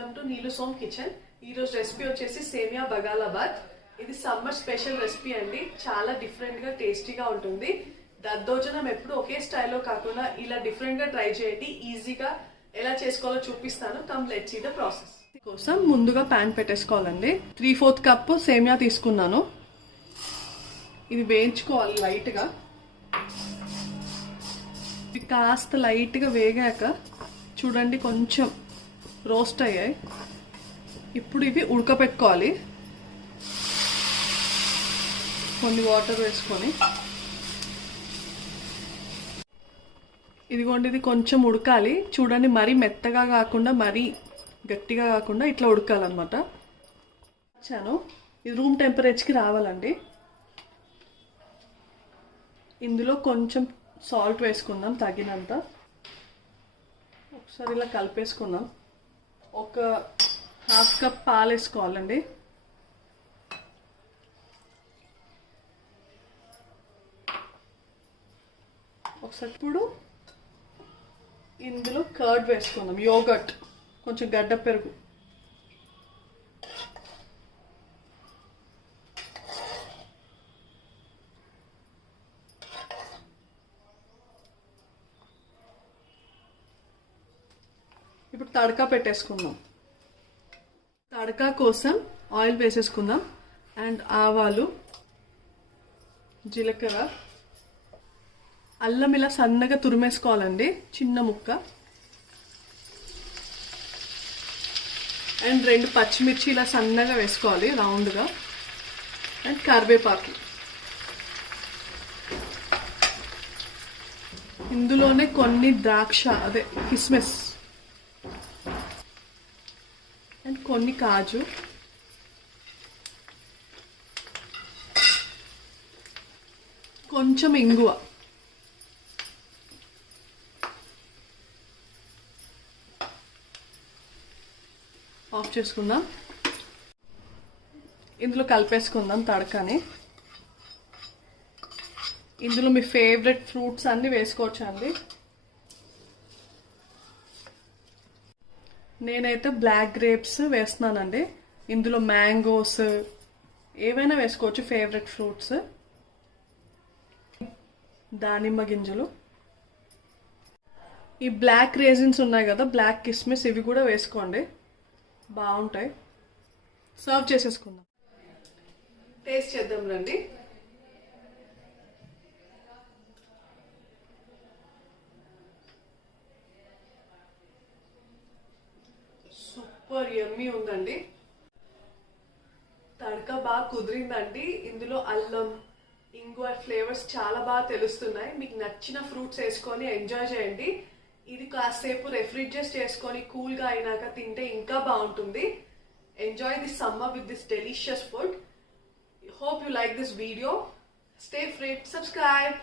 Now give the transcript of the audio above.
Welcome to Neelu సోమ్ kitchen. ఈ రోజు రెసిపీ వచ్చేసి సేమియా బగాలాబాద్. ఇది సమ్మర్ స్పెషల్ రెసిపీ అండి. చాలా డిఫరెంట్ గా టేస్టీగా ఉంటుంది. దద్దోజనం ఎప్పుడు ఒకే స్టైల్లో కాకుండా ఇలా డిఫరెంట్ గా ట్రై చేయండి. ఈజీగా ఎలా చేసుకోవాలో చూపిస్తాను. Come let's see the process. కోసం ముందుగా ప్యాన్ పెట్టేసుకోవాలండి. 3/4 కప్పు సేమియా తీసుకున్నాను. ఇది వేయించుకోవాలి లైట్ గా. కాస్త లైట్ గా వేగాక చూడండి కొంచెం రోస్ట్ అయ్యాయి. ఇప్పుడు ఇవి ఉడకపెట్టుకోవాలి. కొన్ని వాటర్ వేసుకొని ఇదిగోండి, ఇది కొంచెం ఉడకాలి. చూడండి, మరీ మెత్తగా కాకుండా మరీ గట్టిగా కాకుండా ఇట్లా ఉడకాలన్నమాట. వచ్చాను, ఇది రూమ్ టెంపరేచర్కి రావాలండి. ఇందులో కొంచెం సాల్ట్ వేసుకుందాం తగినంత. ఒకసారి ఇలా కలిపేసుకుందాం. ఒక 1/2 కప్ పాలు వేసుకోవాలండి. ఒకసారి ఇప్పుడు ఇందులో కర్డ్ వేసుకుందాం, యోగర్ట్, కొంచెం గడ్డ పెరుగు. ఇప్పుడు తడకా పెట్టేసుకుందాం. తడకా కోసం ఆయిల్ వేసేసుకుందాం. అండ్ ఆవాలు, జీలకర్ర, అల్లం ఇలా సన్నగా తురిమేసుకోవాలండి, చిన్న ముక్క. అండ్ 2 పచ్చిమిర్చి ఇలా సన్నగా వేసుకోవాలి రౌండ్గా. అండ్ కరివేపాకు. ఇందులోనే కొన్ని ద్రాక్ష, అదే కిస్మిస్, అండ్ కొన్ని కాజు, కొంచెం ఇంగువ. ఆఫ్ చేసుకుందాం. ఇందులో కలిపేసుకుందాం తడకని. ఇందులో మీ ఫేవరెట్ ఫ్రూట్స్ అన్ని వేసుకోవచ్చు అండి. నేనైతే బ్లాక్ గ్రేప్స్ వేస్తున్నానండి. ఇందులో మ్యాంగోస్ ఏవైనా వేసుకోవచ్చు, ఫేవరెట్ ఫ్రూట్స్. దానిమ్మ గింజలు, ఈ బ్లాక్ రేజిన్స్ ఉన్నాయి కదా, బ్లాక్ కిస్మిస్, ఇవి కూడా వేసుకోండి, బాగుంటాయి. సర్వ్ చేసేసుకుందాం. టేస్ట్ చేద్దాం రండి. సూపర్ యమ్మీ ఉందండి. తడక బాగా కుదిరిందండి. ఇందులో అల్లం, ఇంగువ ఫ్లేవర్స్ చాలా బాగా తెలుస్తున్నాయి. మీకు నచ్చిన ఫ్రూట్స్ వేసుకొని ఎంజాయ్ చేయండి. ఇది కాసేపు రెఫ్రిజిరేట్ చేసుకొని కూల్గా అయినాక తింటే ఇంకా బాగుంటుంది. Enjoy this summer with this delicious food. Hope you like this video. Stay fit, subscribe.